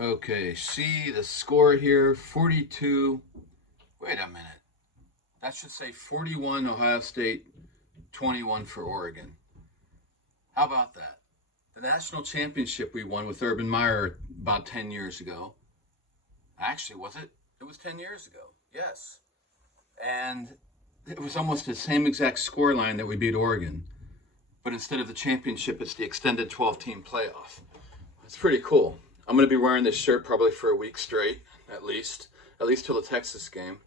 Okay, see the score here, 42. Wait a minute. That should say 41 Ohio State, 21 for Oregon. How about that? The national championship we won with Urban Meyer about 10 years ago. Actually, was it? It was 10 years ago. Yes. And it was almost the same exact score line that we beat Oregon. But instead of the championship, it's the extended 12-team playoff. It's pretty cool. I'm going to be wearing this shirt probably for a week straight, at least till the Texas game.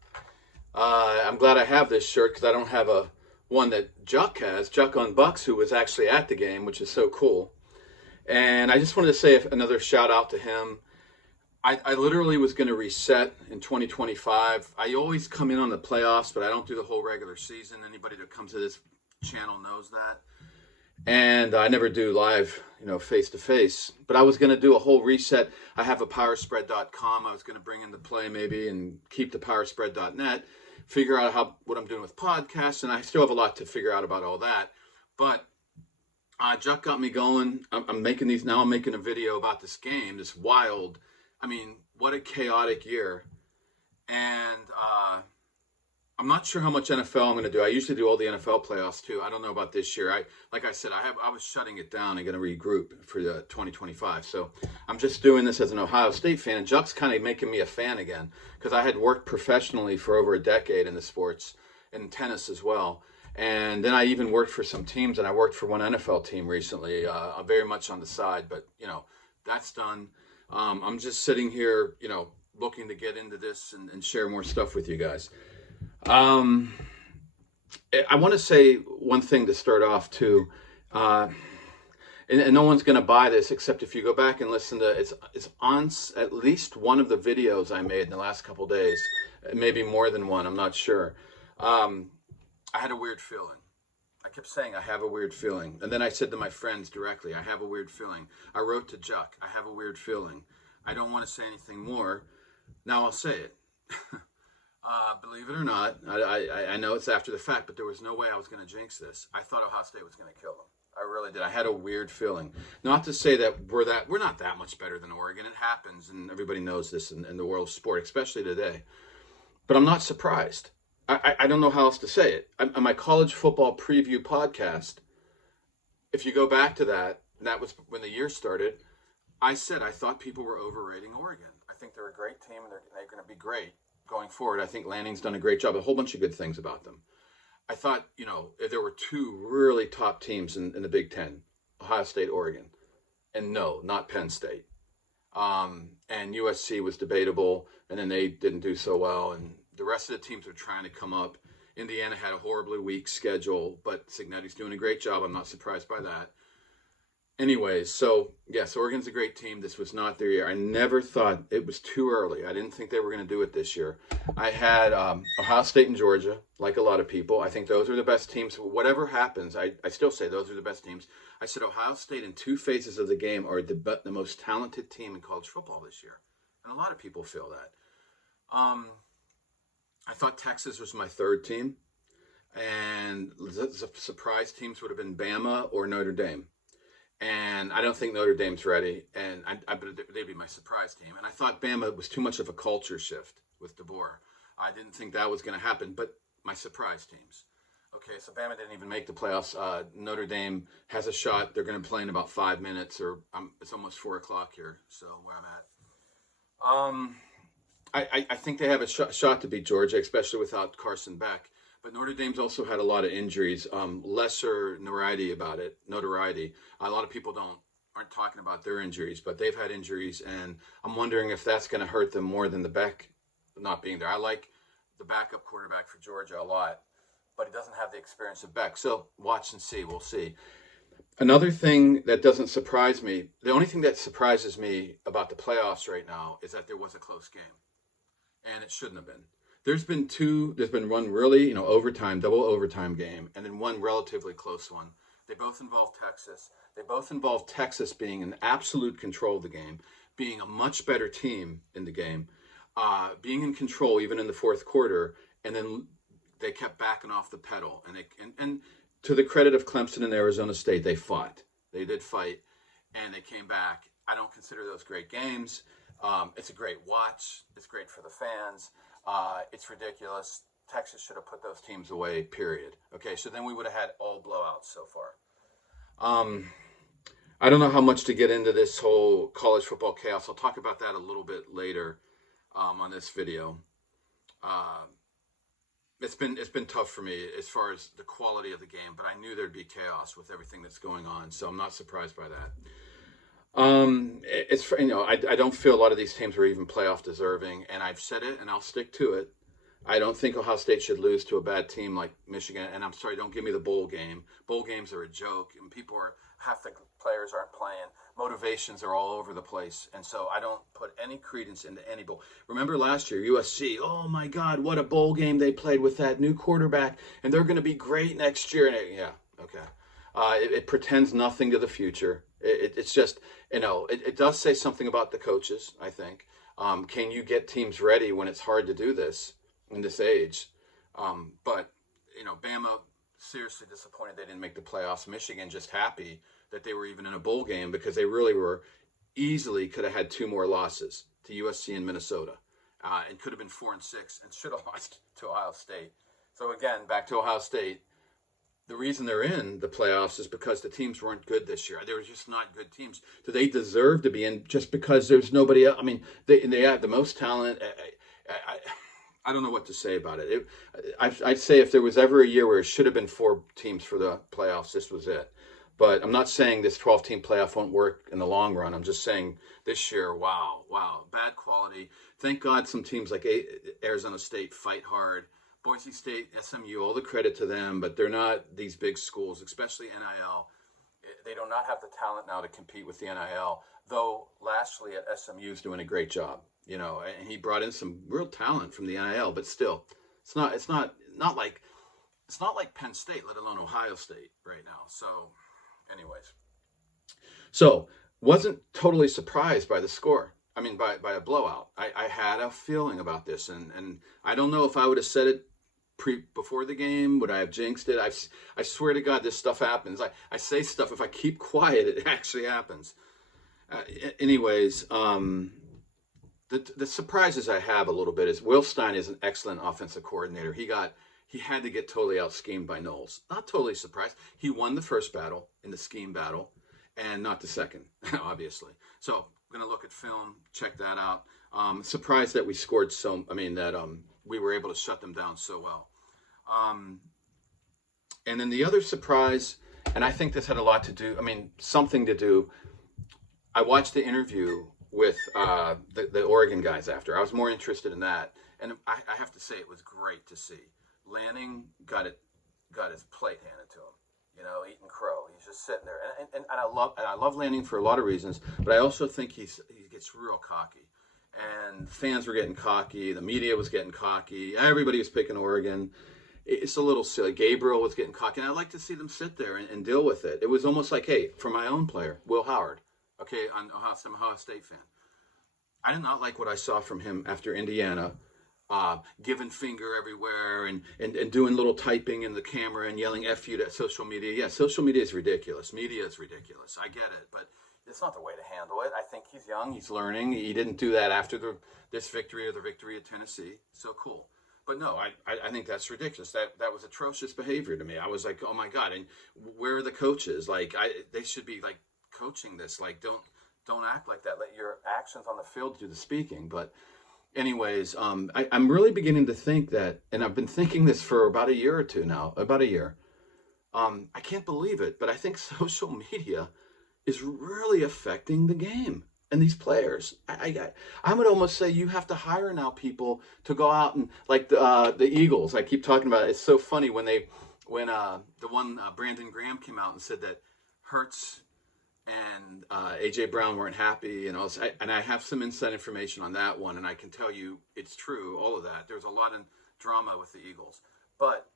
I'm glad I have this shirt because I don't have a one that Juck has, Juck on Bucks, who was actually at the game, which is so cool. And I just wanted to say another shout out to him. I literally was going to reset in 2025. I always come in on the playoffs, but I don't do the whole regular season. Anybody that comes to this channel knows that. And I never do live, face to face. But I was going to do a whole reset. I have a powerspread.com. I was going to bring into play maybe and keep the powerspread.net, figure out what I'm doing with podcasts, and I still have a lot to figure out about all that. But Juck got me going. I'm making these now. I'm making a video about this game, this wild. I mean, what a chaotic year. And I'm not sure how much NFL I'm going to do. I usually do all the NFL playoffs too. I don't know about this year. Like I said, I was shutting it down and going to regroup for the 2025. So I'm just doing this as an Ohio State fan. And Juck's kind of making me a fan again because I had worked professionally for over a decade in the sports and tennis as well. And then I even worked for some teams, and I worked for one NFL team recently, very much on the side. But that's done. I'm just sitting here, looking to get into this and share more stuff with you guys. I want to say one thing to start off too, and no one's going to buy this except if you go back and listen to it's on at least one of the videos I made in the last couple days, maybe more than one. I'm not sure. I had a weird feeling. I kept saying I have a weird feeling, and then I said to my friends directly, I have a weird feeling. I wrote to Juck, I have a weird feeling. I don't want to say anything more. Now I'll say it. Believe it or not, I know it's after the fact, but there was no way I was going to jinx this. I thought Ohio State was going to kill them. I really did. I had a weird feeling. Not to say that we're not that much better than Oregon. It happens, and everybody knows this in the world of sport, especially today. But I'm not surprised. I don't know how else to say it. On my college football preview podcast, if you go back to that, and that was when the year started, I said I thought people were overrating Oregon. I think they're a great team, and they're going to be great going forward. I think Lanning's done a great job. A whole bunch of good things about them. I thought, there were two really top teams in the Big Ten, Ohio State, Oregon. And no, not Penn State. And USC was debatable, and then they didn't do so well. And the rest of the teams were trying to come up. Indiana had a horribly weak schedule, but Cignetti's doing a great job. I'm not surprised by that. Anyways, so yes, Oregon's a great team. This was not their year. I never thought it was too early. I didn't think they were going to do it this year. I had Ohio State and Georgia, like a lot of people. I think those are the best teams. Whatever happens, I still say those are the best teams. I said Ohio State in two phases of the game are the most talented team in college football this year. And a lot of people feel that. I thought Texas was my third team. And the surprise teams would have been Bama or Notre Dame. And I don't think Notre Dame's ready, and they'd be my surprise team. And I thought Bama was too much of a culture shift with DeBoer. I didn't think that was going to happen, but my surprise teams. Okay, so Bama didn't even make the playoffs. Notre Dame has a shot. They're going to play in about 5 minutes, or it's almost 4 o'clock here, so where I'm at. I think they have a shot to beat Georgia, especially without Carson Beck. But Notre Dame's also had a lot of injuries, lesser notoriety about it. A lot of people aren't talking about their injuries, but they've had injuries, and I'm wondering if that's going to hurt them more than the Beck not being there. I like the backup quarterback for Georgia a lot, but he doesn't have the experience of Beck. So watch and see. We'll see. Another thing that doesn't surprise me, the only thing that surprises me about the playoffs right now is that there was a close game, and it shouldn't have been. There's been one really, overtime, double overtime game, and then one relatively close one. They both involve Texas. They both involve Texas being in absolute control of the game, being a much better team in the game, being in control even in the fourth quarter, and then they kept backing off the pedal. And to the credit of Clemson and Arizona State, they fought. They did fight, and they came back. I don't consider those great games. It's a great watch. It's great for the fans. It's ridiculous. Texas should have put those teams away, period. Okay, so then we would have had all blowouts so far. I don't know how much to get into this whole college football chaos. I'll talk about that a little bit later on this video. It's been tough for me as far as the quality of the game, but I knew there'd be chaos with everything that's going on, so I'm not surprised by that. It's, you know, I don't feel a lot of these teams are even playoff deserving, and I've said it and I'll stick to it. I don't think Ohio State should lose to a bad team like Michigan. And I'm sorry, don't give me the bowl game. Bowl games are a joke, and half the players aren't playing. Motivations are all over the place. And so I don't put any credence into any bowl. Remember last year, USC, oh my God, what a bowl game they played with that new quarterback, and they're going to be great next year. And yeah, okay. It pretends nothing to the future. It's just, you know, it does say something about the coaches, I think. Can you get teams ready when it's hard to do this in this age? But, you know, Bama seriously disappointed they didn't make the playoffs. Michigan just happy that they were even in a bowl game, because they really were easily could have had 2 more losses to USC and Minnesota, and could have been 4-6 and should have lost to Ohio State. So again, back to Ohio State. The reason they're in the playoffs is because the teams weren't good this year. They were just not good teams. Do they deserve to be in just because there's nobody else? I mean, they have the most talent. I don't know what to say about it. I'd say if there was ever a year where it should have been 4 teams for the playoffs, this was it. But I'm not saying this 12-team playoff won't work in the long run. I'm just saying this year, wow, bad quality. Thank God some teams like Arizona State fight hard. Boise State, SMU, all the credit to them, but they're not these big schools, especially NIL. They do not have the talent now to compete with the NIL, though Lashley at SMU is doing a great job, you know, and he brought in some real talent from the NIL, but still, it's not like Penn State, let alone Ohio State right now. So anyways, wasn't totally surprised by the score. I mean, by a blowout. I had a feeling about this, and I don't know if I would have said it before the game, would I have jinxed it? I swear to God, this stuff happens. I say stuff, if I keep quiet, it actually happens. Anyways, the surprises I have a little bit is Will Stein is an excellent offensive coordinator. He had to get totally out-schemed by Knowles. Not totally surprised. He won the first battle in the scheme battle, and not the second, obviously. So I'm going to look at film, check that out. Surprised that we scored we were able to shut them down so well. And then the other surprise, and I think this had a lot to do, something to do. I watched the interview with the Oregon guys after. I was more interested in that. And I have to say, it was great to see. Lanning got his plate handed to him, you know, eating crow. He's just sitting there. And I love Lanning for a lot of reasons, but I also think he gets real cocky. And fans were getting cocky. The media was getting cocky. Everybody was picking Oregon. It's a little silly. Gabriel was getting cocky. And I'd like to see them sit there and deal with it. It was almost like, hey, for my own player, Will Howard, okay, I'm a Ohio State fan. I did not like what I saw from him after Indiana, giving finger everywhere and doing little typing in the camera and yelling F you to social media. Yeah, social media is ridiculous. Media is ridiculous. I get it. But it's not the way to handle it. I think he's young. He's learning. He didn't do that after this victory or the victory at Tennessee. So cool. But no, I think that's ridiculous. That was atrocious behavior to me. I was like, oh my God. And where are the coaches? Like, they should be like coaching this. Like, don't act like that. Let your actions on the field do the speaking. But anyways, I'm really beginning to think that, and I've been thinking this for about a year or two now, about a year. I can't believe it, but I think social media is really affecting the game and these players. I would almost say you have to hire now people to go out and, like the Eagles. I keep talking about it. It's so funny when Brandon Graham came out and said that Hurts and AJ Brown weren't happy, and I have some inside information on that one, and I can tell you it's true. All of that. There's a lot of drama with the Eagles, but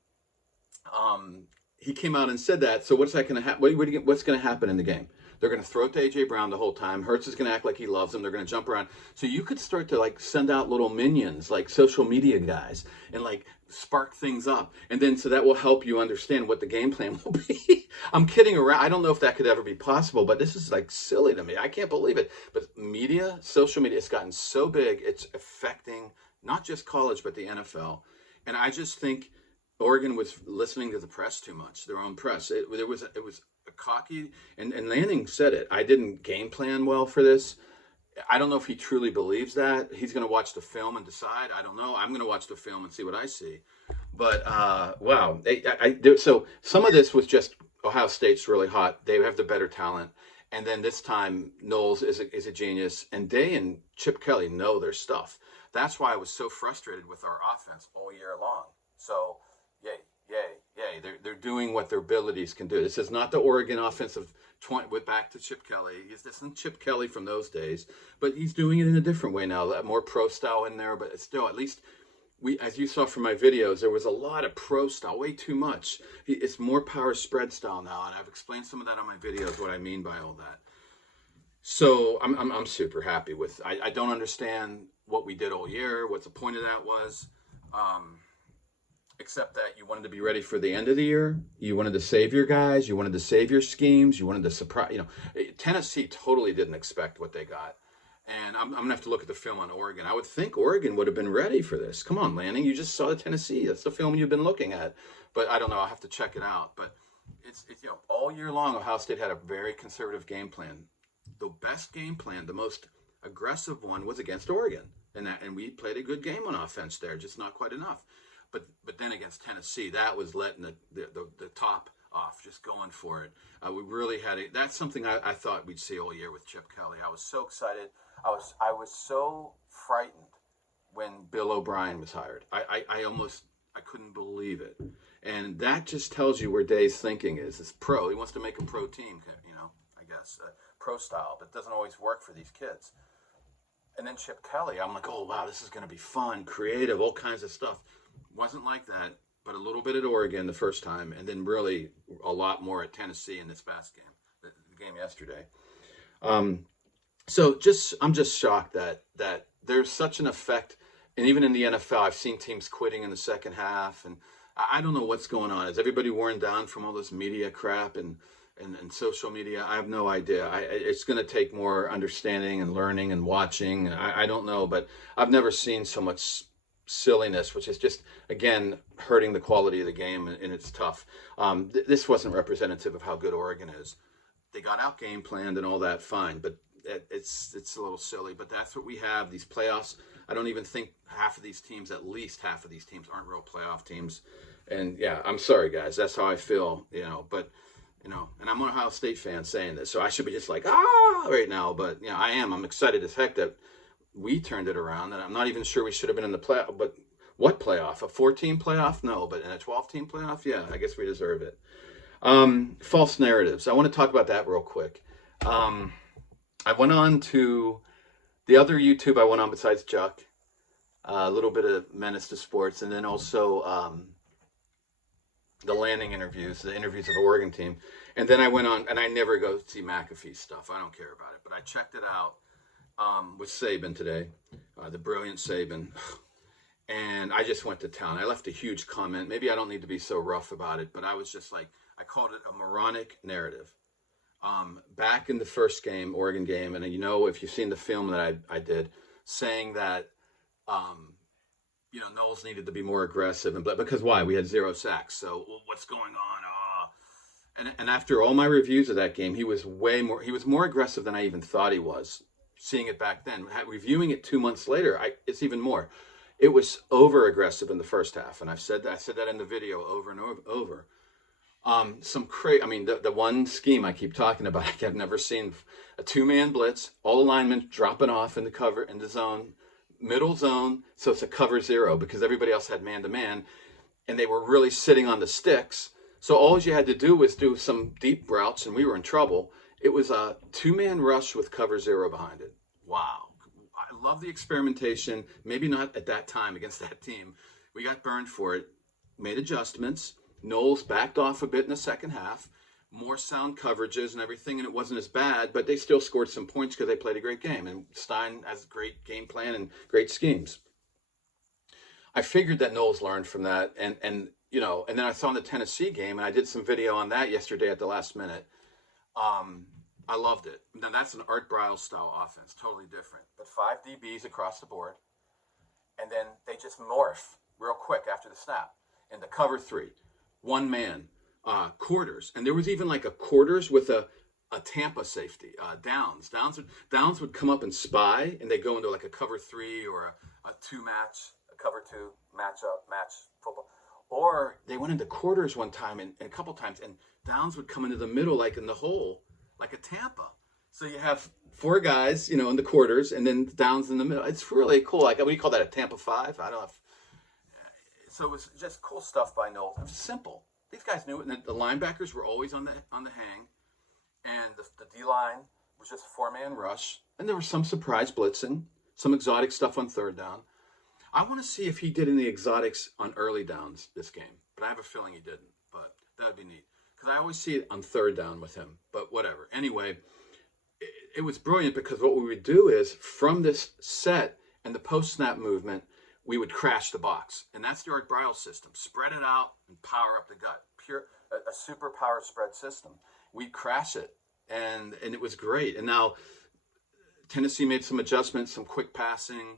he came out and said that. So what's that going to happen? What's going to happen in the game? They're going to throw it to A.J. Brown the whole time. Hurts is going to act like he loves him. They're going to jump around. So you could start to like send out little minions, like social media guys, and like spark things up. And then so that will help you understand what the game plan will be. I'm kidding around. I don't know if that could ever be possible, but this is like silly to me. I can't believe it. But media, social media, it's gotten so big. It's affecting not just college, but the NFL. And I just think Oregon was listening to the press too much, their own press. It was cocky, and Lanning said it. I didn't game plan well for this. I don't know if he truly believes that. He's going to watch the film and decide. I don't know. I'm going to watch the film and see what I see. But wow, so some of this was just Ohio State's really hot. They have the better talent, and then this time Knowles is a genius, and Day and Chip Kelly know their stuff. That's why I was so frustrated with our offense all year long. So yay. They're doing what their abilities can do. This is not the Oregon offensive 20 with back to Chip Kelly. This isn't Chip Kelly from those days, but he's doing it in a different way now. More pro style in there, but still, at least as you saw from my videos, there was a lot of pro style, way too much. It's more power spread style now, and I've explained some of that on my videos, what I mean by all that. So I'm super happy with. I don't understand what we did all year. What the point of that was. Except that you wanted to be ready for the end of the year. You wanted to save your guys. You wanted to save your schemes. You wanted to surprise. Tennessee totally didn't expect what they got. And I'm going to have to look at the film on Oregon. I would think Oregon would have been ready for this. Come on, Lanning. You just saw the Tennessee. That's the film you've been looking at. But I don't know. I'll have to check it out. But it's all year long, Ohio State had a very conservative game plan. The best game plan, the most aggressive one, was against Oregon. And we played a good game on offense there, just not quite enough. But then against Tennessee, that was letting the top off, just going for it. We really had it. That's something I thought we'd see all year with Chip Kelly. I was so excited. I was so frightened when Bill O'Brien was hired. I couldn't believe it. And that just tells you where Day's thinking is. It's pro. He wants to make a pro team, I guess, pro style, but it doesn't always work for these kids. And then Chip Kelly, I'm like, oh, wow, this is going to be fun, creative, all kinds of stuff. Wasn't like that, but a little bit at Oregon the first time, and then really a lot more at Tennessee in this past game, the game yesterday. So I'm just shocked that there's such an effect, and even in the NFL, I've seen teams quitting in the second half, and I don't know what's going on. Is everybody worn down from all this media crap and social media? I have no idea. It's going to take more understanding and learning and watching. I don't know, but I've never seen so much silliness, which is just, again, hurting the quality of the game, and it's tough. This wasn't representative of how good Oregon is. They got out game planned and all that, fine, but it's a little silly. But that's what we have, these playoffs. I don't even think at least half of these teams aren't real playoff teams. And yeah, I'm sorry, guys. That's how I feel, but and I'm an Ohio State fan saying this, so I should be just like, right now, but I am. I'm excited as heck that we turned it around, and I'm not even sure we should have been in the playoff. But what playoff? A 14 playoff? No, but in a 12-team playoff? Yeah, I guess we deserve it. False narratives. I want to talk about that real quick. I went on to the other YouTube I went on besides Chuck, a little bit of Menace to Sports, and then also the Lanning interviews, the interviews of the Oregon team. And then I went on, and I never go see McAfee's stuff. I don't care about it, but I checked it out. With Saban today, the brilliant Saban, and I just went to town. I left a huge comment. Maybe I don't need to be so rough about it, but I was just like, I called it a moronic narrative. Back in the first game, Oregon game, and if you've seen the film that I did, saying that, Knowles needed to be more aggressive, because why? We had 0 sacks. So what's going on? And after all my reviews of that game, he was more aggressive than I even thought he was. Seeing it back then, reviewing it 2 months later, it's even more. It was over aggressive in the first half, and I said that in the video over and over. The one scheme I keep talking about, I've never seen a 2-man blitz, all the linemen dropping off in the cover in the zone, middle zone, so it's a cover 0 because everybody else had man-to-man, and they were really sitting on the sticks. So all you had to do was do some deep routes, and we were in trouble. It was a 2-man rush with cover 0 behind it. Wow. I love the experimentation. Maybe not at that time against that team. We got burned for it, made adjustments, Knowles backed off a bit in the second half, more sound coverages and everything, and it wasn't as bad, but they still scored some points because they played a great game. And Stein has a great game plan and great schemes. I figured that Knowles learned from that, and you know, and then I saw in the Tennessee game, and I did some video on that yesterday at the last minute. I loved it. Now that's an Art Briles style offense, totally different. But 5 DBs across the board, and then they just morph real quick after the snap into cover 3, 1 man, quarters, and there was even like a quarters with a Tampa safety, Downs. Downs would come up and spy, and they go into like a cover 3 or a 2 match, a cover 2 match football. Or they went into quarters one time and a couple times, and Downs would come into the middle, like in the hole, like a Tampa. So you have 4 guys, you know, in the quarters, and then Downs in the middle. It's really cool. Like, what do you call that, a Tampa 5? I don't know if... So it was just cool stuff by Knowles. It was simple. These guys knew it, and the linebackers were always on the hang, and the D-line was just a 4-man rush, and there was some surprise blitzing, some exotic stuff on third down. I want to see if he did any exotics on early downs this game, but I have a feeling he didn't, but that would be neat. Because I always see it on third down with him, but whatever. Anyway, it was brilliant because what we would do is, from this set and the post-snap movement, we would crash the box. And that's the Art Briles system. Spread it out and power up the gut. A super power spread system. We'd crash it, and it was great. And now Tennessee made some adjustments, some quick passing,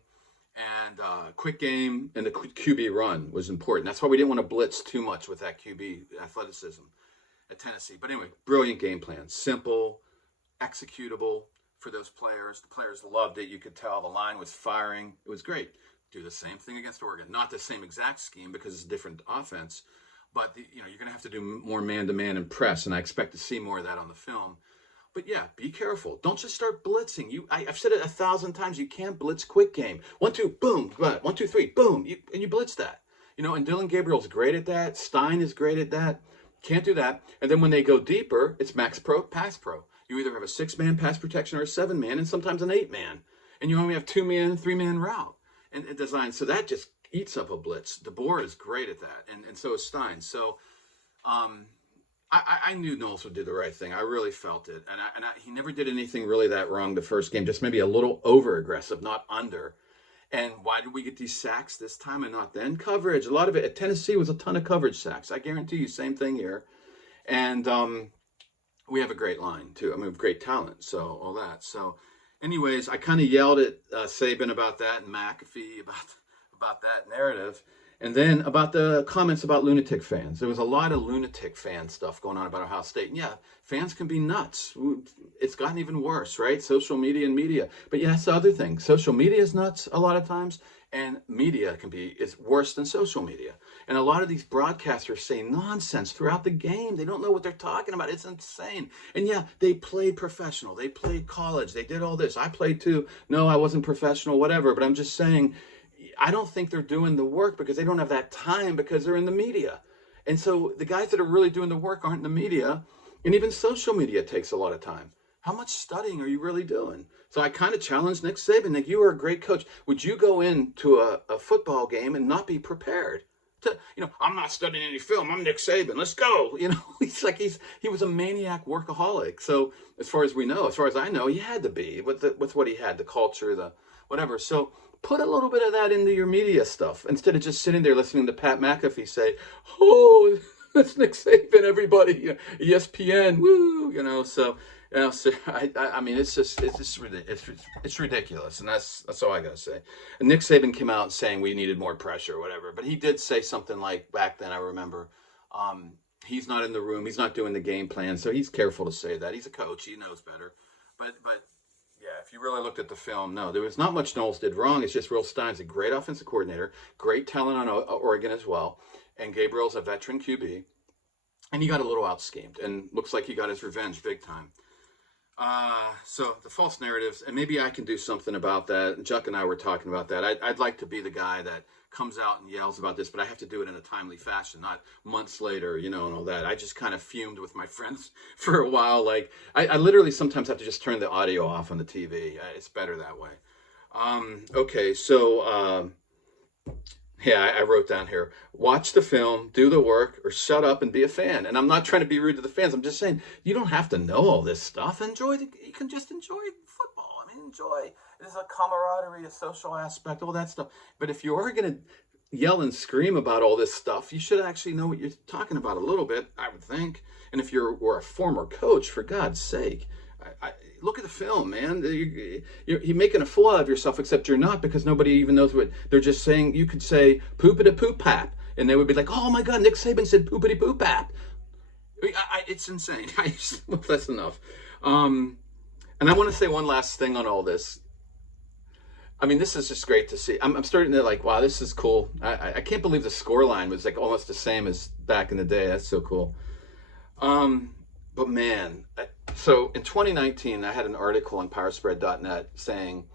and quick game, and the QB run was important. That's why we didn't want to blitz too much with that QB athleticism at Tennessee. But anyway, brilliant game plan. Simple, executable for those players. The players loved it. You could tell the line was firing. It was great. Do the same thing against Oregon. Not the same exact scheme because it's a different offense, but you're going to have to do more man-to-man and press, and I expect to see more of that on the film. But yeah, be careful. Don't just start blitzing. I've said it 1,000 times. You can't blitz quick game. 1, 2, boom. 1, 2, 3, boom. And you blitz that. And Dylan Gabriel's great at that. Stein is great at that. Can't do that. And then when they go deeper, it's max pro, pass pro. You either have a 6-man pass protection or a 7-man, and sometimes an 8-man. And you only have 2-man, 3-man route and design. So that just eats up a blitz. DeBoer is great at that, and so is Stein. So I knew Knowles would do the right thing. I really felt it. And he never did anything really that wrong the first game, just maybe a little over-aggressive, not under. And why did we get these sacks this time and not then? Coverage. A lot of it at Tennessee was a ton of coverage sacks. I guarantee you, same thing here. And we have a great line, too. I mean, we have great talent, so all that. So anyways, I kind of yelled at Saban about that and McAfee about that narrative. And then about the comments about lunatic fans. There was a lot of lunatic fan stuff going on about Ohio State. And yeah, fans can be nuts. It's gotten even worse, right? Social media and media. But yeah, that's the other thing. Social media is nuts a lot of times, and media is worse than social media. And a lot of these broadcasters say nonsense throughout the game. They don't know what they're talking about. It's insane. And yeah, they played professional. They played college. They did all this. I played too. No, I wasn't professional, whatever. But I'm just saying, I don't think they're doing the work because they don't have that time because they're in the media. And so the guys that are really doing the work aren't in the media. And even social media takes a lot of time. How much studying are you really doing? So I kind of challenged Nick Saban. Nick, you are a great coach. Would you go into a football game and not be prepared? I'm not studying any film. I'm Nick Saban. Let's go. He's like he was a maniac workaholic. So as far as we know, as far as I know, he had to be with what he had, the culture, the whatever. So put a little bit of that into your media stuff instead of just sitting there listening to Pat McAfee say, "Oh, that's Nick Saban, everybody, ESPN, woo," So, I mean, it's ridiculous, and that's all I gotta say. And Nick Saban came out saying we needed more pressure or whatever, but he did say something like back then. I remember, he's not in the room, he's not doing the game plan, so he's careful to say that. He's a coach, he knows better, but. Yeah, if you really looked at the film, no, there was not much Knowles did wrong. It's just Will Stein's a great offensive coordinator, great talent on Oregon as well, and Gabriel's a veteran QB, and he got a little out-schemed, and looks like he got his revenge big time. So the false narratives, and maybe I can do something about that. Chuck and I were talking about that. I'd like to be the guy that comes out and yells about this, but I have to do it in a timely fashion, not months later, and all that. I just kind of fumed with my friends for a while. Like, I literally sometimes have to just turn the audio off on the TV. It's better that way. Okay, so Yeah, I wrote down here, watch the film, do the work, or shut up and be a fan. And I'm not trying to be rude to the fans. I'm just saying, you don't have to know all this stuff. You can just enjoy football. I mean, enjoy. There's a camaraderie, a social aspect, all that stuff. But if you are going to yell and scream about all this stuff, you should actually know what you're talking about a little bit, I would think. And if you're a former coach, for God's sake, look at the film, man. You're making a fool out of yourself, except you're not, because nobody even knows what they're just saying. You could say poopity poop pap, and they would be like, oh my God, Nick Saban said poopity poop pap. It's insane. Well, that's enough. And I want to say one last thing on all this. I mean, this is just great to see. I'm starting to like, wow, this is cool. I can't believe the score line was like almost the same as back in the day. That's so cool. But man, so in 2019, I had an article on powerspread.net saying,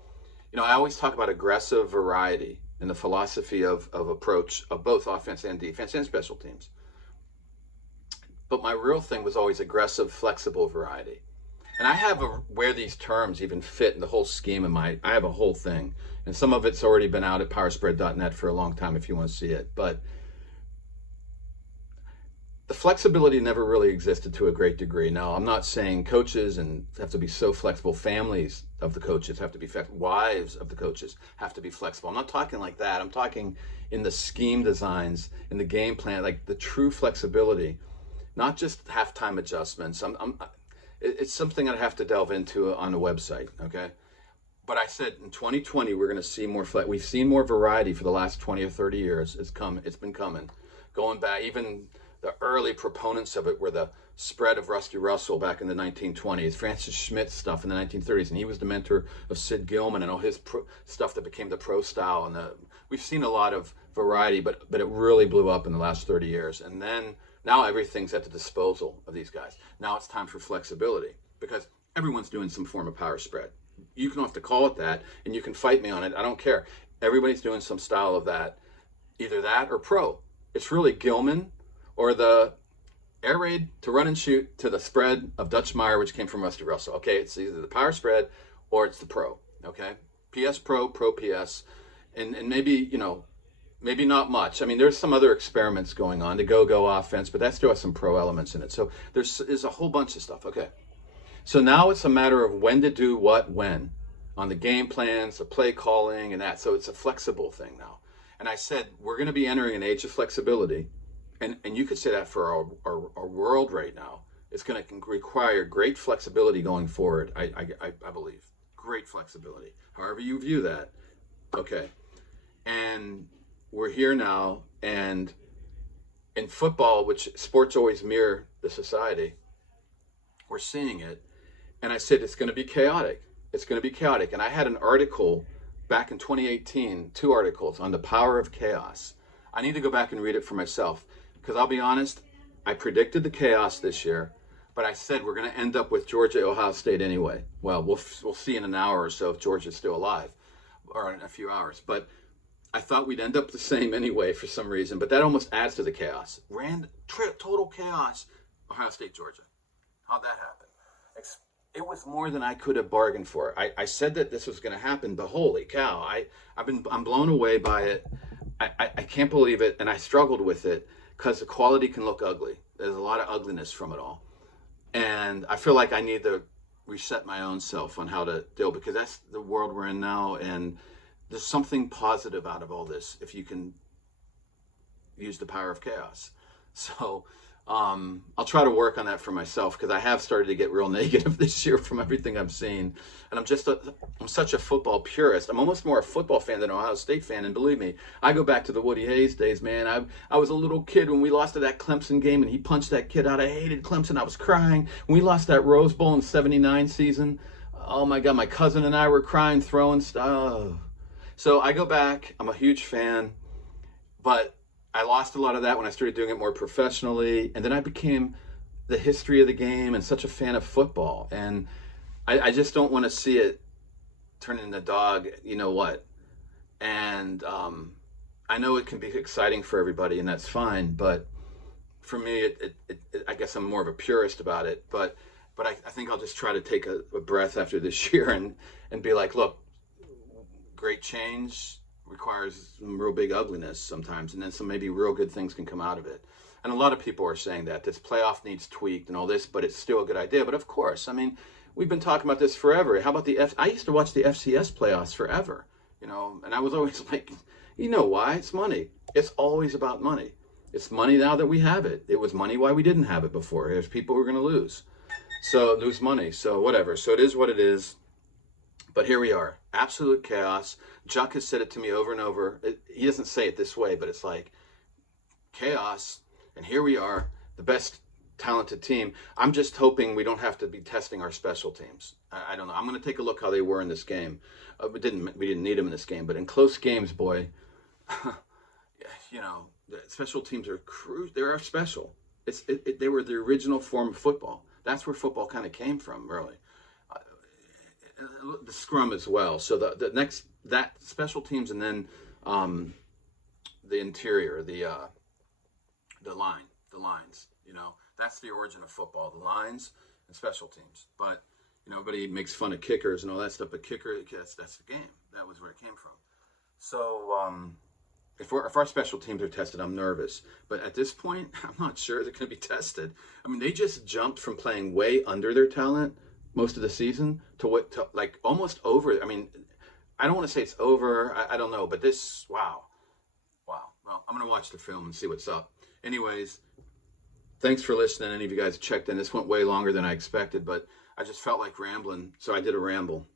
I always talk about aggressive variety in the philosophy of approach of both offense and defense and special teams. But my real thing was always aggressive, flexible variety. And I have where these terms even fit in the whole scheme of I have a whole thing. And some of it's already been out at powerspread.net for a long time if you want to see it. But the flexibility never really existed to a great degree. Now, I'm not saying coaches have to be so flexible. Families of the coaches have to be flexible. Wives of the coaches have to be flexible. I'm not talking like that. I'm talking in the scheme designs, in the game plan, like the true flexibility, not just halftime adjustments. It's something I'd have to delve into on the website, okay? But I said in 2020, we're going to see more we've seen more variety for the last 20 or 30 years. It's been coming. Going back, even the early proponents of it were the spread of Rusty Russell back in the 1920s, Francis Schmidt's stuff in the 1930s, and he was the mentor of Sid Gilman and all his stuff that became the pro style. And we've seen a lot of variety, but it really blew up in the last 30 years. And then now everything's at the disposal of these guys. Now it's time for flexibility because everyone's doing some form of power spread. You can have to call it that, and you can fight me on it. I don't care. Everybody's doing some style of that, either that or pro. It's really Gilman or the air raid to run and shoot to the spread of Dutch Meyer, which came from Rusty Russell. Okay, it's either the power spread or it's the pro. Okay, PS pro, pro PS, and maybe maybe not much. I mean, there's some other experiments going on, the go-go offense, but that still has some pro elements in it. So there's a whole bunch of stuff. Okay, so now it's a matter of when to do what when on the game plans, the play calling, and that. So it's a flexible thing now. And I said we're going to be entering an age of flexibility. And you could say that for our world right now. It's going to require great flexibility going forward, I believe. Great flexibility. However you view that. Okay. And we're here now. And in football, which sports always mirror the society, we're seeing it. And I said it's going to be chaotic. It's going to be chaotic. And I had an article back in 2018, 2 articles on the power of chaos. I need to go back and read it for myself. Because I'll be honest, I predicted the chaos this year, but I said we're going to end up with Georgia, Ohio State anyway. Well, we'll see in an hour or so if Georgia's still alive, or in a few hours. But I thought we'd end up the same anyway for some reason, but that almost adds to the chaos. Total chaos, Ohio State, Georgia. How'd that happen? It was more than I could have bargained for. I said that this was going to happen, but holy cow, I'm blown away by it. I can't believe it, and I struggled with it. Because the quality can look ugly. There's a lot of ugliness from it all. And I feel like I need to reset my own self on how to deal, because that's the world we're in now. And there's something positive out of all this if you can use the power of chaos. So I'll try to work on that for myself, because I have started to get real negative this year from everything I've seen. And I'm such a football purist. I'm almost more a football fan than an Ohio State fan. And believe me, I go back to the Woody Hayes days, man. I was a little kid when we lost to that Clemson game and he punched that kid out. I hated Clemson. I was crying. When we lost that Rose Bowl in '79 season, oh my God, my cousin and I were crying, throwing stuff. So I go back. I'm a huge fan. But I lost a lot of that when I started doing it more professionally. And then I became the history of the game and such a fan of football. And I just don't want to see it turn into dog, you know what. And I know it can be exciting for everybody, and that's fine. But for me, I guess I'm more of a purist about it. But I think I'll just try to take a breath after this year and be like, look, great change. requires some real big ugliness sometimes, and then some maybe real good things can come out of it. And a lot of people are saying that this playoff needs tweaked and all this, but it's still a good idea. But of course, I mean, we've been talking about this forever. How about I used to watch the FCS playoffs forever, you know, and I was always like, you know why? It's money. It's always about money. It's money now that we have it. It was money why we didn't have it before. There's people who are going to lose money. So whatever. So it is what it is. But here we are. Absolute chaos. Chuck has said it to me over and over. He doesn't say it this way, but it's like chaos. And here we are, the best talented team. I'm just hoping we don't have to be testing our special teams. I don't know. I'm going to take a look how they were in this game. We didn't need them in this game, but in close games, boy, you know, the special teams are they are special. They were the original form of football. That's where football kind of came from, really. The scrum as well. So the next, that special teams, and then the interior, the lines, you know, that's the origin of football, the lines and special teams. But, you know, everybody makes fun of kickers and all that stuff, but that's the game. That was where it came from. So if our special teams are tested, I'm nervous. But at this point, I'm not sure they're going to be tested. I mean, they just jumped from playing way under their talent most of the season to like almost over. I mean, I don't want to say it's over. I don't know, but this, wow. Well, I'm going to watch the film and see what's up. Anyways, thanks for listening. Any of you guys checked in. This went way longer than I expected, but I just felt like rambling, so I did a ramble.